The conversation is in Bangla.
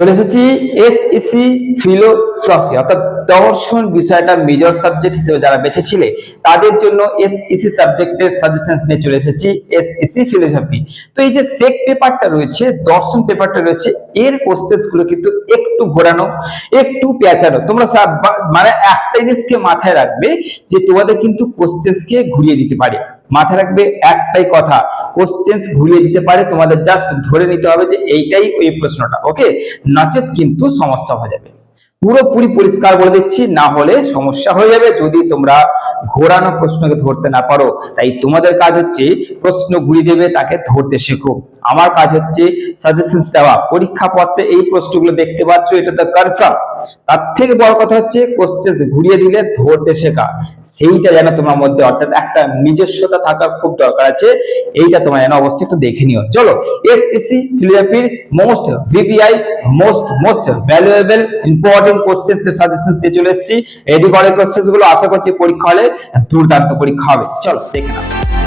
চলে এসেছি এসইসি ফিলোসফি অর্থাৎ দর্শন বিষয়টা মেজর সাবজেক্ট হিসেবে যারা বেছেছিলে তাদের জন্য এসইসি সাবজেক্টের সাজেশনস নিয়ে চলে এসেছি এসইসি ফিলোসফি। তো এই যে সেক পেপারটা রয়েছে, দর্শন পেপারটা রয়েছে, এর কোশ্চেন্স গুলো কিন্তু একটু ঘোরানো, একটু পেঁচানো। তোমরা মানে একটা জিনিসকে মাথায় রাখবে যে তোমাদের কিন্তু কোশ্চেন্স কে ঘুরিয়ে দিতে পারে। মাথায় রাখবে একটাই কথা, কোশ্চেন্স ঘুরিয়ে দিতে পারে, তোমাদের জাস্ট ধরে নিতে হবে যে এইটাই ওই প্রশ্নটা, ওকে? নচেত কিন্তু সমস্যা হয়ে যাবে। পুরোপুরি পরিষ্কার বলে দিচ্ছি, না হলে সমস্যা হয়ে যাবে যদি তোমরা ঘোরানো প্রশ্নকে ধরতে না পারো। তাই তোমাদের কাজ হচ্ছে প্রশ্ন ঘুরিয়ে দেবে, তাকে ধরতে শেখো। আমার কাজ হচ্ছে সাজেশন দেওয়া। পরীক্ষা পত্রে এই প্রশ্নগুলো দেখতে পাচ্ছ, এটা তো কনফার্ম। তার থেকে বড় কথা হচ্ছে কোশ্চেন ঘুরিয়ে দিলে ধরতে শেখা, সেইটা যেন তোমার মধ্যে, অর্থাৎ একটা নিজস্বতা থাকার খুব দরকার আছে। এইটা তোমার যেন অবশ্যই একটু দেখে নিও। চলো, এসএসসি ফিলোসফির most VVI most valuable important questions এর সাজেশনস দিয়ে চলে এসেছি। রেডি করে কোশ্চেন্স গুলো, আশা করছি পরীক্ষা হলে দুর্দান্ত পরীক্ষা হবে। চলো দেখে নাও।